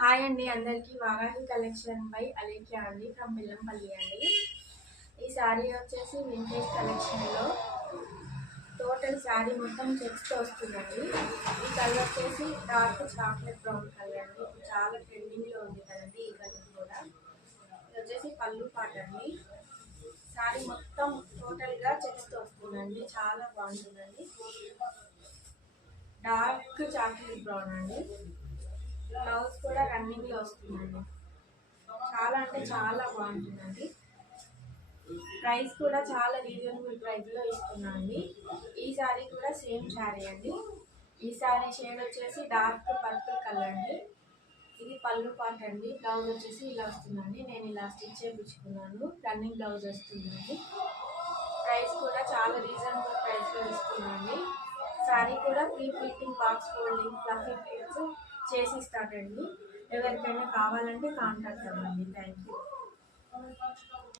Hi అండి అందరికీ Varahi collection by Alekhya అండి ఫ్రమ్ బెల్లంపల్లి అండి. ఈ శారీ వచ్చేసి వింటేజ్ కలెక్షన్లో టోటల్ శారీ మొత్తం చెక్స్తో వస్తుందండి. ఈ కలర్ వచ్చేసి డార్క్ చాక్లెట్ బ్రౌన్ కలర్ అండి. ఇప్పుడు చాలా ట్రెండింగ్లో ఉంది కదండి ఈ కలర్ కూడా. ఇది వచ్చేసి పళ్ళు పాట అండి. శారీ మొత్తం టోటల్గా చెక్స్తో వస్తుందండి, చాలా బాగుంటుందండి. డార్క్ చాక్లెట్ బ్రౌన్ అండి. బ్లౌజ్ కూడా రన్నింగ్లో వస్తుందండి. చాలా అంటే చాలా బాగుంటుందండి. ప్రైస్ కూడా చాలా రీజనబుల్ ప్రైస్లో ఇస్తున్నానండి. ఈ శారీ కూడా సేమ్ శారీ అండి. ఈ శారీ షేడ్ వచ్చేసి డార్క్ పర్పుల్ కలర్ అండి. ఇది పళ్ళు పార్ట్ అండి. బ్లౌజ్ వచ్చేసి ఇలా వస్తుందండి. నేను ఇలా స్టిచ్ చేయించుకున్నాను. రన్నింగ్ బ్లౌజ్ వస్తుందండి. ప్రైస్ కూడా చాలా రీజనబుల్ ప్రైస్లో ఇస్తున్నానండి. శారీ కూడా pre printing box folding fluffy prints చేసి ఇస్తాడండి. ఎవరికైనా కావాలంటే కాంటాక్ట్ అవ్వండి. Thank you.